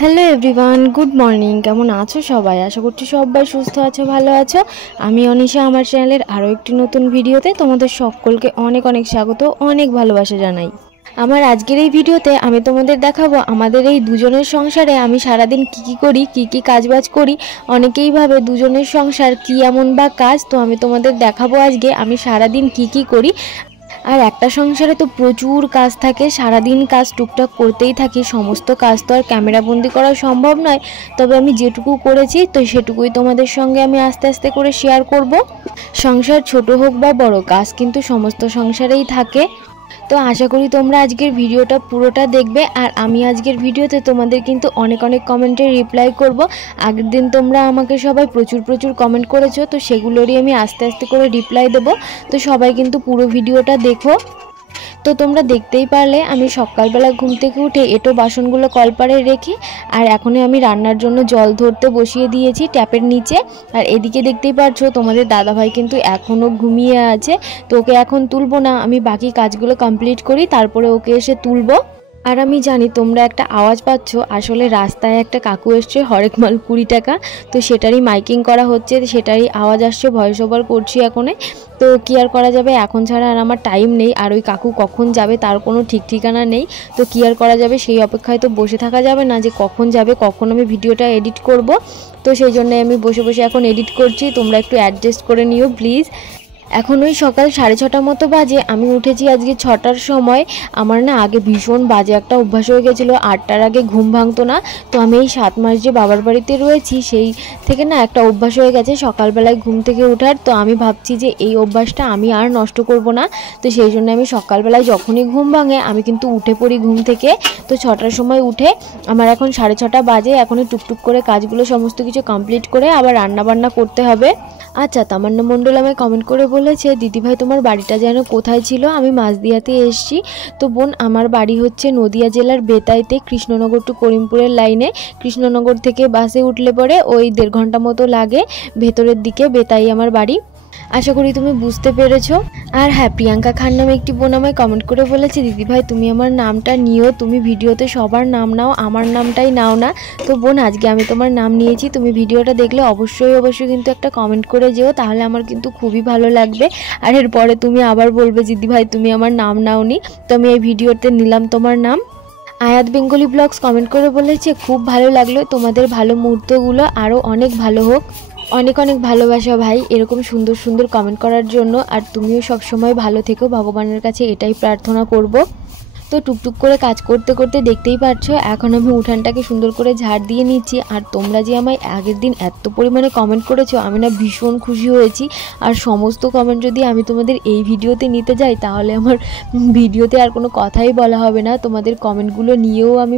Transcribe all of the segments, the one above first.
Hello everyone, good morning. কেমন আছো সবাই? আশা করছি সবাই সুস্থ আছো, ভালো আছো। আমি অনিশা, আমার চ্যানেলের আরও একটি নতুন ভিডিওতে তোমাদের সকলকে অনেক অনেক স্বাগত, অনেক ভালোবাসা জানাই। আমার আজকের এই ভিডিওতে আমি তোমাদের দেখাবো আমাদের এই দুজনের সংসারে আমি সারাদিন কী করি, কী কাজবাজ করি। অনেকেই ভাবে দুজনের সংসার কী এমন বা কাজ, তো আমি তোমাদের দেখাবো আজকে আমি সারাদিন কী করি। আর একটা সংসারে তো প্রচুর কাজ থাকে, সারাদিন কাজ টুকটাক করতেই থাকি। সমস্ত কাজ তো আর ক্যামেরাবন্দি করা সম্ভব নয়, তবে আমি যেটুকু করেছি তো সেটুকুই তোমাদের সঙ্গে আমি আস্তে আস্তে করে শেয়ার করব। সংসার ছোট হোক বা বড়, কাজ কিন্তু সমস্ত সংসারেই থাকে। তো আশা করি তোমরা আজকের ভিডিওটা পুরোটা দেখবে। আর আমি আজকের ভিডিওতে তোমাদের কিন্তু অনেক অনেক কমেন্টের রিপ্লাই করব। আগের দিন তোমরা আমাকে সবাই প্রচুর কমেন্ট করেছো, তো সেগুলোরই আমি আস্তে আস্তে করে রিপ্লাই দেব। তো সবাই কিন্তু পুরো ভিডিওটা দেখো। তো তোমরা দেখতেই পারলে আমি সকালবেলা ঘুম থেকে উঠে এঁটো বাসনগুলো কলপারে রেখে আর এখনই আমি রান্নার জন্য জল ধরতে বসিয়ে দিয়েছি ট্যাপের নিচে। আর এদিকে দেখতেই পাচ্ছ তোমাদের দাদাভাই কিন্তু এখনও ঘুমিয়ে আছে, তো ওকে এখন তুলবো না, আমি বাকি কাজগুলো কমপ্লিট করি তারপরে ওকে এসে তুলবো। আর আমি জানি তোমরা একটা আওয়াজ পাচ্ছ, আসলে রাস্তায় একটা কাকু এসছে হরেক মাল 20 টাকা, তো সেটারই মাইকিং করা হচ্ছে, সেটারই আওয়াজ আসছে, ভয়েস ওভার করছি এখনে। তো কি আর করা যাবে, এখন ছাড়া আর আমার টাইম নেই, আর ওই কাকু কখন যাবে তার কোনো ঠিক ঠিকানা নেই। তো কি আর করা যাবে, সেই অপেক্ষায় তো বসে থাকা যাবে না যে কখন যাবে, কখন আমি ভিডিওটা এডিট করব। তো সেই জন্য আমি বসে বসে এখন এডিট করছি, তোমরা একটু অ্যাডজাস্ট করে নিও প্লিজ। এখন ওই সকাল 6:30 মতো বাজে, আমি উঠেছি আজকে 6টার সময়। আমার না আগে ভীষণ বাজে একটা অভ্যাস হয়ে গেছিলো, 8টার আগে ঘুম ভাঙতো না। তো আমি এই 7 মাস যে বাবার বাড়িতে রয়েছি সেই থেকে না একটা অভ্যাস হয়ে গেছে সকালবেলায় ঘুম থেকে ওঠার। তো আমি ভাবছি যে এই অভ্যাসটা আমি আর নষ্ট করব না। তো সেই জন্য আমি সকালবেলায় যখনই ঘুম ভাঙে আমি কিন্তু উঠে পড়ি ঘুম থেকে। তো 6টার সময় উঠে আমার এখন 6:30 বাজে, এখনই টুকটুক করে কাজগুলো সমস্ত কিছু কমপ্লিট করে আবার রান্নাবান্না করতে হবে। আচ্ছা, তামান্না মণ্ডল আমায় কমেন্ট করে বলেছে, দিদিভাই তোমার বাড়িটা যেন কোথায় ছিল? আমি মাঝদিয়াতে এসছি। তো বোন, আমার বাড়ি হচ্ছে নদিয়া জেলার বেতাইতে, কৃষ্ণনগর টু করিমপুরের লাইনে। কৃষ্ণনগর থেকে বাসে উঠলে পরে ওই 1.5 ঘন্টা মতো লাগে, ভেতরের দিকে বেতাই আমার বাড়ি। আশা করি তুমি বুঝতে পেরেছো। আর হ্যাঁ, প্রিয়াঙ্কা খান নামে একটি বোন আমায় কমেন্ট করে বলেছে, দিদিভাই তুমি আমার নামটা নিও, তুমি ভিডিওতে সবার নাম নাও, আমার নামটাই নাও না। তো বোন, আজকে আমি তোমার নাম নিয়েছি, তুমি ভিডিওটা দেখলে অবশ্যই কিন্তু একটা কমেন্ট করে যেও, তাহলে আমার কিন্তু খুবই ভালো লাগবে। আর এরপরে তুমি আবার বলবে দিদিভাই তুমি আমার নাম নাওনি, তো আমি এই ভিডিওতে নিলাম তোমার নাম। আয়াত বেঙ্গলি ব্লগস কমেন্ট করে বলেছে, খুব ভালো লাগলো, তোমাদের ভালো মুহূর্তগুলো আরও অনেক ভালো হোক। অনেক অনেক ভালোবাসা ভাই এরকম সুন্দর সুন্দর কমেন্ট করার জন্য। আর তুমিও সবসময় ভালো থেকো, ভগবানের কাছে এটাই প্রার্থনা করব। তো টুকটুক করে কাজ করতে করতে দেখতেই পাচ্ছ এখন আমি উঠানটাকে সুন্দর করে ঝাড় দিয়ে নিচ্ছি। আর তোমরা যে আমায় আগের দিন এত পরিমাণে কমেন্ট করেছো, আমি না ভীষণ খুশি হয়েছি। আর সমস্ত কমেন্ট যদি আমি তোমাদের এই ভিডিওতে নিতে যাই তাহলে আমার ভিডিওতে আর কোনো কথাই বলা হবে না, তোমাদের কমেন্টগুলো নিয়েও আমি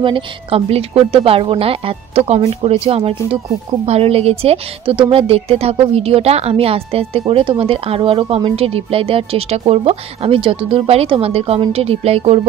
কমপ্লিট করতে পারবো না, এত কমেন্ট করেছো, আমার কিন্তু খুব ভালো লেগেছে। তো তোমরা দেখতে থাকো ভিডিওটা, আমি আস্তে আস্তে করে তোমাদের আরও কমেন্টের রিপ্লাই দেওয়ার চেষ্টা করব। আমি যতদূর পারি তোমাদের কমেন্টের রিপ্লাই করব।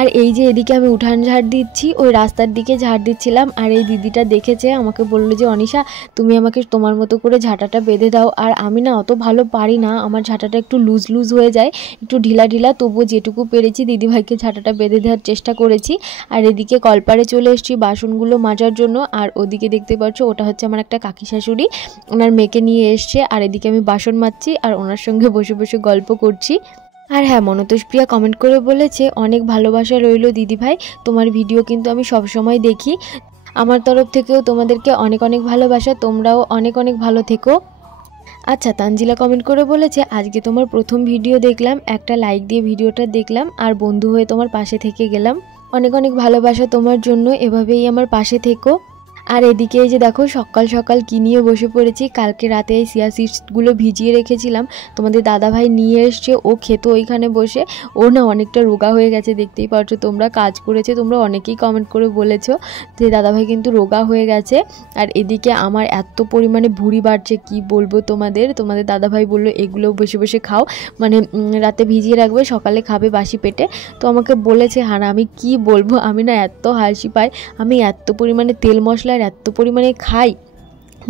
আর এই যে এদিকে আমি উঠান ঝাড় দিচ্ছি, ওই রাস্তার দিকে ঝাড় দিচ্ছিলাম। আর এই দিদিটা দেখেছে, আমাকে বললো যে অনিশা তুমি আমাকে তোমার মতো করে ঝাঁটাটা বেঁধে দাও। আর আমি না অত ভালো পারি না, আমার ঝাঁটাটা একটু লুজ হয়ে যায়, একটু ঢিলা, তবুও যেটুকু পেরেছি দিদিভাইকে ঝাঁটাটা বেঁধে দেওয়ার চেষ্টা করেছি। আর এদিকে কলপারে চলে এসেছি বাসনগুলো মাজার জন্য। আর ওদিকে দেখতে পাচ্ছ ওটা হচ্ছে আমার একটা কাকি শাশুড়ি, ওনার মেয়েকে নিয়ে এসছে। আর এদিকে আমি বাসন মাজছি আর ওনার সঙ্গে বসে বসে গল্প করছি। আর হ্যাঁ, মনতোষপ্রিয়া কমেন্ট করে বলেছে, অনেক ভালোবাসা রইল দিদিভাই, তোমার ভিডিও কিন্তু আমি সবসময় দেখি। আমার তরফ থেকেও তোমাদেরকে অনেক অনেক ভালোবাসা, তোমরাও অনেক অনেক ভালো থেকো। আচ্ছা, তানজিলা কমেন্ট করে বলেছে, আজকে তোমার প্রথম ভিডিও দেখলাম, একটা লাইক দিয়ে ভিডিওটা দেখলাম আর বন্ধু হয়ে তোমার পাশে থেকে গেলাম। অনেক অনেক ভালোবাসা তোমার জন্য, এভাবেই আমার পাশে থেকো। আর এদিকে এই যে দেখো সকাল সকাল কি নিয়ে বসে পড়েছি, কালকে রাতে এই চিয়া সিডসগুলো ভিজিয়ে রেখেছিলাম, তোমাদের দাদাভাই নিয়ে এসছে, ও খেতো ওইখানে বসে। ও না অনেকটা রোগা হয়ে গেছে, দেখতেই পাচ্ছ, তোমরা কাজ করেছে, তোমরা অনেকেই কমেন্ট করে বলেছো যে দাদাভাই কিন্তু রোগা হয়ে গেছে। আর এদিকে আমার এত পরিমাণে ভুঁড়ি বাড়ছে কি বলবো তোমাদের দাদাভাই বললো এগুলো বসে বসে খাও, রাতে ভিজিয়ে রাখবে সকালে খাবে বাসি পেটে। তো আমাকে বলেছে, হ্যাঁ আমি কি বলবো, আমি না এত হাসি পাই, আমি এত পরিমাণে তেল মশলা আর এত পরিমাণে খাই,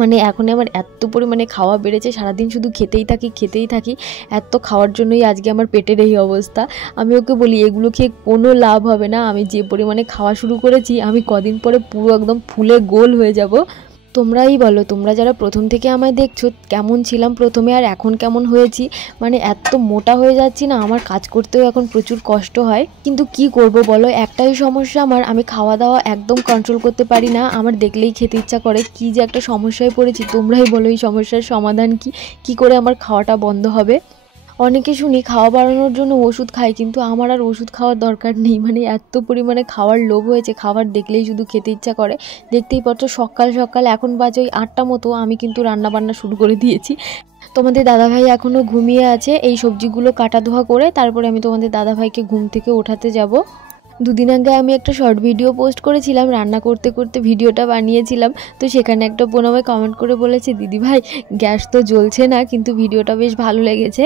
মানে এখন আমার এত পরিমাণে খাওয়া বেড়েছে, সারাদিন শুধু খেতেই থাকি। এত খাওয়ার জন্যই আজকে আমার পেটের এই অবস্থা। আমি ওকে বলি এগুলো খেয়ে কোনো লাভ হবে না, আমি যে পরিমাণে খাওয়া শুরু করেছি আমি কদিন পরে পুরো একদম ফুলে গোল হয়ে যাব। তোমরাই বলো, তোমরা যারা প্রথম থেকে আমায় দেখছো, কেমন ছিলাম প্রথমে আর এখন কেমন হয়েছি। মানে এত মোটা হয়ে যাচ্ছি না, আমার কাজ করতেও এখন প্রচুর কষ্ট হয়। কিন্তু কি করব বলো, একটাই সমস্যা আমার, আমি খাওয়া দাওয়া একদম কন্ট্রোল করতে পারি না। আমার দেখলেই খেতে ইচ্ছা করে। কি যে একটা সমস্যায় পড়েছি, তোমরাই বলো এই সমস্যার সমাধান কি করে আমার খাওয়াটা বন্ধ হবে। অনেকে শুনি খাওয়া বাড়ানোর জন্য ওষুধ খায়, কিন্তু আমার আর ওষুধ খাওয়ার দরকার নেই। মানে এত পরিমাণে খাওয়ার লোভ হয়েছে, খাবার দেখলেই শুধু খেতে ইচ্ছা করে। দেখতেই পাচ্ছ সকাল সকাল এখন বাজে ওই 8টা মতো, আমি কিন্তু রান্নাবান্না শুরু করে দিয়েছি। তোমাদের দাদাভাই এখনও ঘুমিয়ে আছে। এই সবজিগুলো কাটা ধোয়া করে তারপরে আমি তোমাদের দাদাভাইকে ঘুম থেকে ওঠাতে যাব। দুদিন আগে আমি একটা শর্ট ভিডিও পোস্ট করেছিলাম, রান্না করতে করতে ভিডিওটা বানিয়েছিলাম। তো সেখানে একটা বোন আমায় কমেন্ট করে বলেছে, দিদি ভাই গ্যাস তো জ্বলছে না, কিন্তু ভিডিওটা বেশ ভালো লেগেছে।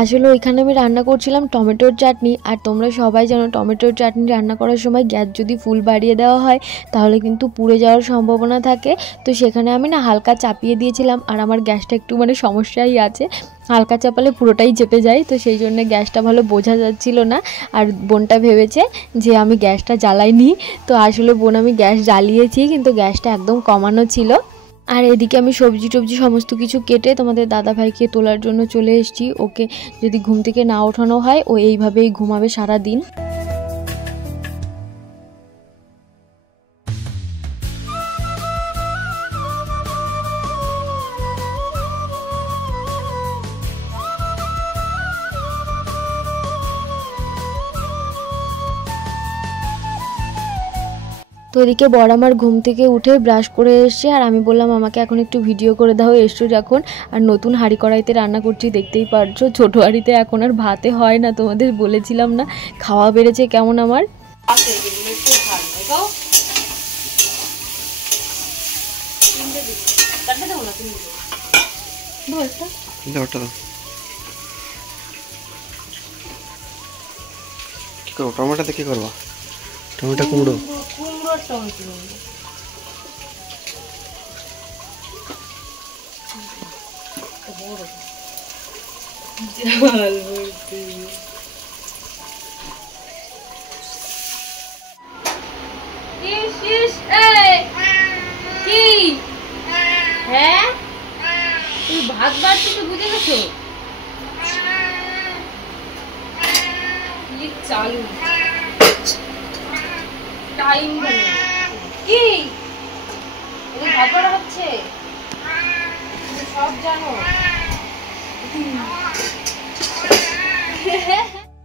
আসলে ওইখানে আমি রান্না করছিলাম টমেটোর চাটনি। আর তোমরা সবাই জানো টমেটোর চাটনি রান্না করার সময় গ্যাস যদি ফুল বাড়িয়ে দেওয়া হয় তাহলে কিন্তু পুড়ে যাওয়ার সম্ভাবনা থাকে। তো সেখানে আমি না হালকা চাপিয়ে দিয়েছিলাম, আর আমার গ্যাসটা একটু মানে সমস্যাই আছে, হালকা চাপালে পুরোটাই চেপে যায়। তো সেই জন্য গ্যাসটা ভালো বোঝা যাচ্ছিল না। আর বোনটা ভেবেছে যে আমি গ্যাসটা জ্বালাইনি, তো আসলে বোন আমি গ্যাস জ্বালিয়েছি, কিন্তু গ্যাসটা একদম কমানো ছিল। আর এদিকে আমি সবজি টবজি সমস্ত কিছু কেটে তোমাদের দাদাভাইকে তোলার জন্য চলে এসেছি। ওকে যদি ঘুম থেকে না ওঠানো হয় ও এইভাবেই ঘুমাবে সারা দিন। তো এদিকে বড় আমার ঘুম থেকে উঠে ব্রাশ করে এসছে, আর আমি বললাম আমাকে এখন একটু ভিডিও করে দাও, এসছো যখন। আর নতুন হাঁড়ি কড়াইতে রান্না করছি, দেখতেই পারছো। ছোটো হাঁড়িতে এখন আর ভাতে হয় না, তোমাদের বলেছিলাম না খাওয়া বেড়েছে কেমন আমার। টমেটো কি করবো? টমেটো কুমড়ো হ্যাঁ তুই ভাত বাড়ছি তো বুঝে গেছো? চালু টাইম কি ভাত বাড়া হচ্ছে সব জানো।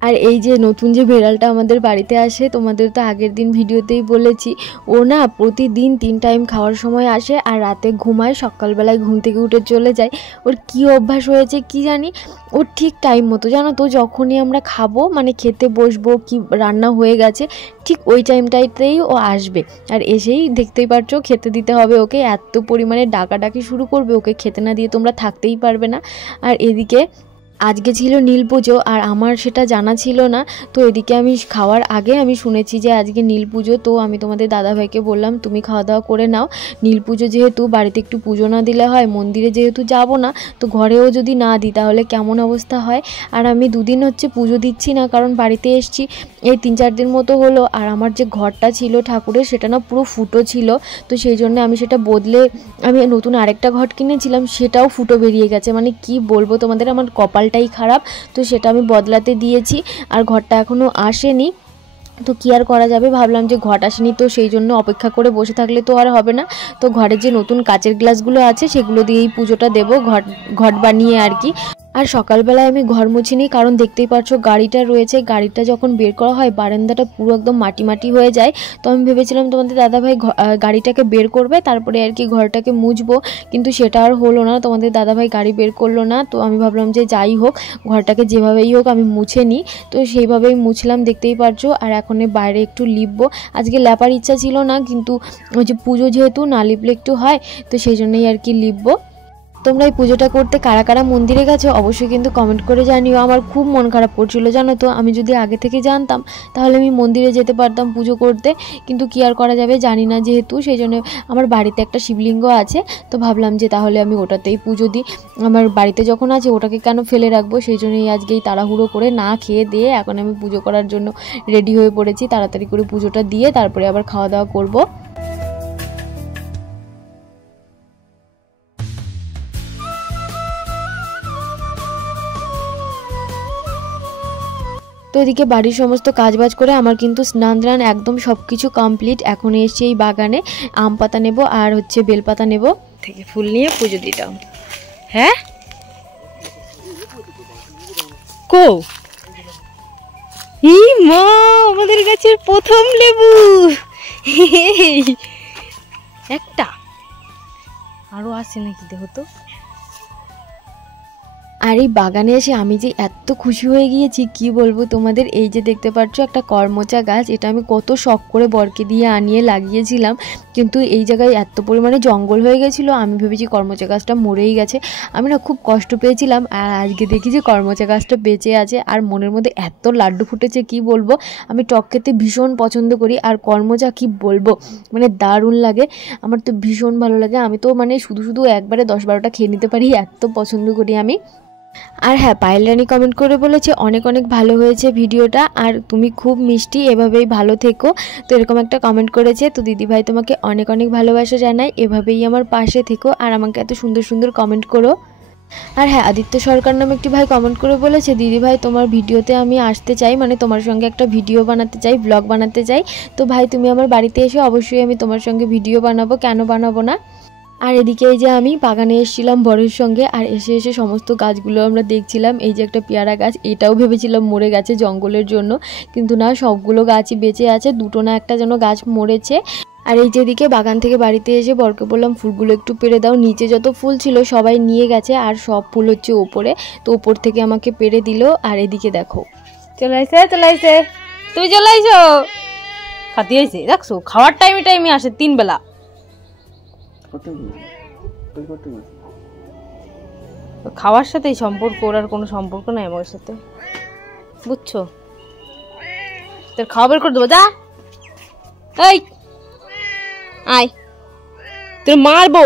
আর এই যে নতুন যে বিড়ালটা আমাদের বাড়িতে আসে, তোমাদের তো আগের দিন ভিডিওতেই বলেছি, ও না প্রতিদিন 3 টাইম খাওয়ার সময় আসে আর রাতে ঘুমায়, সকালবেলায় ঘুম থেকে উঠে চলে যায়। ওর কি অভ্যাস হয়েছে কি জানি, ওর ঠিক টাইম মতো জানো তো, যখনই আমরা খাবো মানে খেতে বসবো কি রান্না হয়ে গেছে ঠিক ওই টাইমটাইতেই ও আসবে। আর এসেই দেখতেই পাচ্ছ খেতে দিতে হবে ওকে, এত পরিমাণে ডাকাডাকি শুরু করবে, ওকে খেতে না দিয়ে তোমরা থাকতেই পারবে না। আর এদিকে আজকে ছিল নীল পুজো, আর আমার সেটা জানা ছিল না। তো এদিকে আমি খাওয়ার আগে আমি শুনেছি যে আজকে নীল পুজো। তো আমি তোমাদের দাদাভাইকে বললাম তুমি খাওয়া দাওয়া করে নাও, নীল পুজো যেহেতু বাড়িতে একটু পুজো না দিলে হয়, মন্দিরে যেহেতু যাব না তো ঘরেও যদি না দিই তাহলে কেমন অবস্থা হয়। আর আমি 2 দিন হচ্ছে পুজো দিচ্ছি না, কারণ বাড়িতে এসছি এই 3-4 দিন মতো হলো। আর আমার যে ঘরটা ছিল ঠাকুরের সেটা না পুরো ফুটো ছিল, তো সেই জন্য আমি সেটা বদলে আমি নতুন আরেকটা ঘট কিনেছিলাম, সেটাও ফুটো বেরিয়ে গেছে। মানে কি বলবো তোমাদের, আমার কপালটাই খারাপ। তো সেটা আমি বদলাতে দিয়েছি, আর ঘরটা এখনও আসেনি। তো কী আর করা যাবে, ভাবলাম যে ঘট আসেনি তো সেই জন্য অপেক্ষা করে বসে থাকলে তো আর হবে না। তো ঘরের যে নতুন কাচের গ্লাসগুলো আছে সেগুলো দিয়েই পুজোটা দেবো, ঘট বানিয়ে আর কি। আর সকালবেলায় আমি ঘর মুছিনি, কারণ দেখতেই পাচ্ছ গাড়িটা রয়েছে, গাড়িটা যখন বের করা হয় বারান্দাটা পুরো একদম মাটি মাটি হয়ে যায়। তো আমি ভেবেছিলাম তোমাদের দাদাভাই গাড়িটাকে বের করবে তারপরে আর কি ঘরটাকে মুছবো, কিন্তু সেটা আর হলো না। তোমাদের দাদাভাই গাড়ি বের করলো না, তো আমি ভাবলাম যে যাই হোক ঘরটাকে যেভাবেই হোক আমি মুছে নিই। তো সেইভাবেই মুছলাম দেখতেই পাচ্ছ। আর এখন বাইরে একটু লিপবো, আজকে লেপার ইচ্ছা ছিল না, কিন্তু ওই যে পুজো যেহেতু না লিপলে একটু হয়, তো সেই জন্যই আর কি লিপবো। তোমরা এই পুজোটা করতে কারা কারা মন্দিরে গেছো অবশ্যই কিন্তু কমেন্ট করে জানিও। আমার খুব মন খারাপ করছিল জানো তো, আমি যদি আগে থেকে জানতাম তাহলে আমি মন্দিরে যেতে পারতাম পুজো করতে, কিন্তু কি আর করা যাবে, জানি না যেহেতু, সেই জন্য আমার বাড়িতে একটা শিবলিঙ্গ আছে, তো ভাবলাম যে তাহলে আমি ওটাতেই পুজো দিই। আমার বাড়িতে যখন আছে ওটাকে কেন ফেলে রাখবো, সেই জন্যই আজকেই তাড়াহুড়ো করে না খেয়ে দিয়ে এখন আমি পুজো করার জন্য রেডি হয়ে পড়েছি। তাড়াতাড়ি করে পুজোটা দিয়ে তারপরে আবার খাওয়া দাওয়া করবো। তো এদিকে বাড়ির সমস্ত কাজবাজ করে আমার কিন্তু স্নান ধ্যান একদম সব কিছু কমপ্লিট। এখন এসে এই বাগানে আম পাতা নেব আর হচ্ছে বেলপাতা নেব, থেকে ফুল নিয়ে পুজো দিতাম। হ্যাঁ কো ই মা, আমাদের গাছের প্রথম লেবু একটা, আরো আছে নাকি দেখো তো। আর এই বাগানে এসে আমি যে এত খুশি হয়ে গিয়েছি কি বলবো তোমাদের। এই যে দেখতে পাচ্ছ একটা করমচা গাছ, এটা আমি কত শখ করে বরকে দিয়ে আনিয়ে লাগিয়েছিলাম, কিন্তু এই জায়গায় এত পরিমাণে জঙ্গল হয়ে গেছিলো, আমি ভেবেছি করমচা গাছটা মরেই গেছে। আমি না খুব কষ্ট পেয়েছিলাম, আর আজকে দেখি যে করমচা গাছটা বেঁচে আছে, আর মনের মধ্যে এত লাড্ডু ফুটেছে কি বলবো। আমি টক খেতে ভীষণ পছন্দ করি, আর করমচা কি বলবো মানে দারুণ লাগে, আমার তো ভীষণ ভালো লাগে। আমি তো মানে শুধু শুধু একবারে 10-12টা খেয়ে নিতে পারি, এত পছন্দ করি আমি। আর হ্যাঁ, পায়েল রানী কমেন্ট করে বলেছে অনেক অনেক ভালো হয়েছে ভিডিওটা, আর তুমি খুব মিষ্টি, এভাবেই ভালো থেকো। তো এরকম একটা কমেন্ট করেছে। তো দিদিভাই তোমাকে অনেক অনেক ভালোবাসা জানাই, এভাবেই আমার পাশে থেকো আর আমাকে এত সুন্দর সুন্দর কমেন্ট করো। আর হ্যাঁ, আদিত্য সরকার নামে একটি ভাই কমেন্ট করে বলেছে দিদিভাই তোমার ভিডিওতে আমি আসতে চাই, মানে তোমার সঙ্গে একটা ভিডিও বানাতে চাই, ব্লগ বানাতে চাই। তো ভাই তুমি আমার বাড়িতে এসে অবশ্যই আমি তোমার সঙ্গে ভিডিও বানাবো, কেন বানাবো না। আর এদিকে এই যে আমি বাগানে এসেছিলাম বরের সঙ্গে, আর এসে এসে সমস্ত গাছগুলো আমরা দেখছিলাম। এই যে একটা পেয়ারা গাছ, এটাও ভেবেছিলাম মরে গেছে জঙ্গলের জন্য, কিন্তু না, সবগুলো গাছই বেঁচে আছে, দুটো না একটা যেন গাছ মরেছে। আর এই যেদিকে বাগান থেকে বাড়িতে এসে বরকে বললাম ফুলগুলো একটু পেড়ে দাও, নিচে যত ফুল ছিল সবাই নিয়ে গেছে, আর সব ফুল হচ্ছে ওপরে, তো ওপর থেকে আমাকে পেড়ে দিল। আর এদিকে দেখো চলে আইছে তুই চলে আইছো, খাতি হয়েছে দেখছো, খাওয়ার টাইমে আসে 3 বেলা। খাওয়ার সাথেই সম্পর্ক, ওর আর কোনো সম্পর্ক নাই আমার সাথে, বুঝছো। তোর খাওয়া বের করে দেবো, যা এই আয়, তোর মারবো,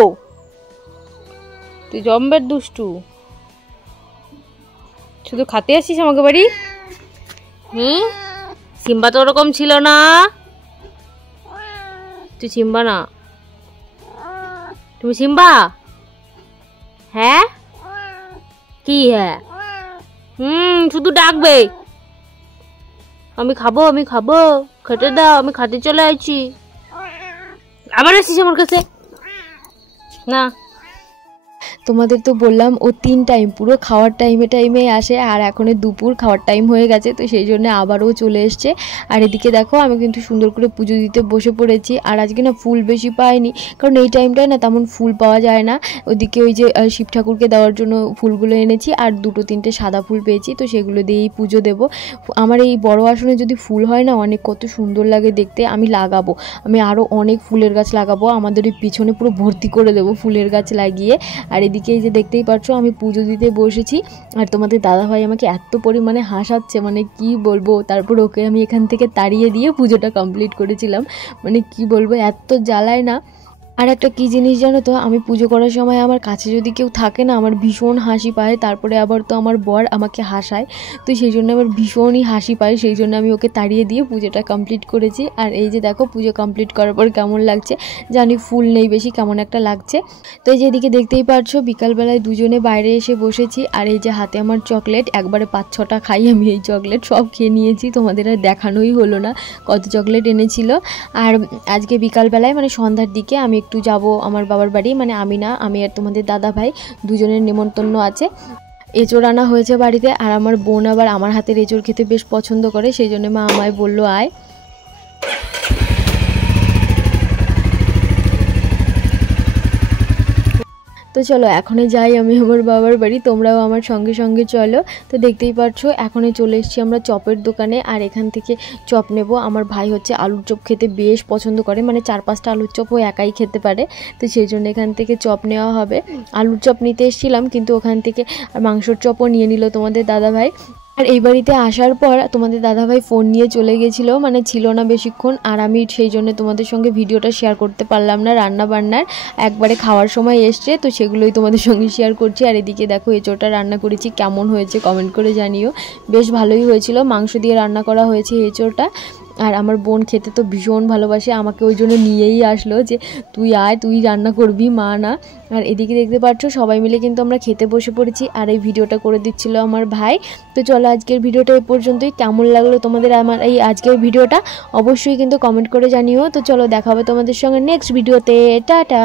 তুই জম্বের দুষ্টু, শুধু খাতে আসিস আমাকে বাড়ি। সিম্বা তো ওরকম ছিল না, তুই সিম্বা না, তুমি সিম্বা। হ্যাঁ কি হ্যাঁ, শুধু ডাকবে আমি খাবো খেতে দাও, আমি খাতে চলে আসছি, আবার আসিস আমার কাছে না। তোমাদের তো বললাম ও 3 টাইম পুরো খাওয়ার টাইমে আসে, আর এখন দুপুর খাওয়ার টাইম হয়ে গেছে, তো সেই জন্য আবারও চলে এসছে। আর এদিকে দেখো আমি কিন্তু সুন্দর করে পুজো দিতে বসে পড়েছি। আর আজকে না ফুল বেশি পাইনি, কারণ এই টাইমটায় না তেমন ফুল পাওয়া যায় না। ওদিকে ওই যে শিব ঠাকুরকে দেওয়ার জন্য ফুলগুলো এনেছি, আর 2-3টে সাদা ফুল পেয়েছি, তো সেগুলো দিয়েই পুজো দেব। আমার এই বড় আসনে যদি ফুল হয় না অনেক, কত সুন্দর লাগে দেখতে। আমি লাগাবো, আমি আরও অনেক ফুলের গাছ লাগাবো, আমাদের ওই পিছনে পুরো ভর্তি করে দেবো ফুলের গাছ লাগিয়ে। আর এদিকে এই যে দেখতেই পাচ্ছ আমি পুজো দিতে বসেছি, আর তোমাদের দাদাভাই আমাকে এত পরিমাণে হাসাচ্ছে মানে কি বলবো। তারপর ওকে আমি এখান থেকে তাড়িয়ে দিয়ে পুজোটা কমপ্লিট করেছিলাম, মানে কি বলবো, এত জ্বালায় না। আর একটা কী জিনিস জানো তো, আমি পুজো করার সময় আমার কাছে যদি কেউ থাকে না আমার ভীষণ হাসি পায়, তারপরে আবার তো আমার বর আমাকে হাসায়, তো সেই জন্য আমার ভীষণই হাসি পায়, সেই জন্য আমি ওকে তাড়িয়ে দিয়ে পুজোটা কমপ্লিট করেছি। আর এই যে দেখো পুজো কমপ্লিট করার পর কেমন লাগছে, জানি ফুল নেই বেশি, কেমন একটা লাগছে। তো এই যে এদিকে দেখতেই পারছো বিকালবেলায় দুজনে বাইরে এসে বসেছি, আর এই যে হাতে আমার চকলেট, একবারে 5-6টা খাই আমি এই চকলেট, সব খেয়ে নিয়েছি, তোমাদের আর দেখানোই হলো না কত চকলেট এনেছিল। আর আজকে বিকালবেলায় মানে সন্ধ্যার দিকে আমি একটু যাব আমার বাবার বাড়ি, মানে আমি আর তোমাদের দাদা ভাই দুজনের নেমন্তন্ন আছে। এঁচোড় আনা হয়েছে বাড়িতে, আর আমার বোন আবার আমার হাতের এঁচোড় খেতে বেশ পছন্দ করে, সেই জন্য মা আমায় বললো আয়। তো চলো এখনই যাই আমি আমার বাবার বাড়ি, তোমরাও আমার সঙ্গে সঙ্গে চলো। তো দেখতেই পাচ্ছ এখনই চলে এসেছি আমরা চপের দোকানে, আর এখান থেকে চপ নেব। আমার ভাই হচ্ছে আলুর চপ খেতে বেশ পছন্দ করে, মানে 4-5টা আলুর চপ ও একাই খেতে পারে। তো সেই জন্য এখান থেকে চপ নেওয়া হবে। আলুর চপ নিতে এসেছিলাম, কিন্তু ওখান থেকে মাংসর চপও নিয়ে নিল তোমাদের দাদাভাই। আর এই বাড়িতে আসার পর তোমাদের দাদাভাই ফোন নিয়ে চলে গেছিলো, মানে ছিল না বেশিক্ষণ। আর আমি সেই জন্য তোমাদের সঙ্গে ভিডিওটা শেয়ার করতে পারলাম না। রান্না বান্নার একবারে খাওয়ার সময় এসছে, তো সেগুলোই তোমাদের সঙ্গে শেয়ার করছি। আর এদিকে দেখো এঁচোড়টা রান্না করেছি, কেমন হয়েছে কমেন্ট করে জানিও। বেশ ভালোই হয়েছিল, মাংস দিয়ে রান্না করা হয়েছে এঁচোড়টা। আর আমার বোন খেতে তো ভীষণ ভালোবাসে, আমাকে ওই জন্য নিয়েই আসলো যে তুই আয়, তুই রান্না করবি, মা না। আর এদিকে দেখতে পাচ্ছ সবাই মিলে কিন্তু আমরা খেতে বসে পড়েছি, আর এই ভিডিওটা করে দিচ্ছিল আমার ভাই। তো চলো আজকের ভিডিওটা এই পর্যন্তই। কেমন লাগলো তোমাদের আমার এই আজকের ভিডিওটা অবশ্যই কিন্তু কমেন্ট করে জানিও। তো চলো দেখা হবে তোমাদের সঙ্গে নেক্সট ভিডিওতে। টাটা।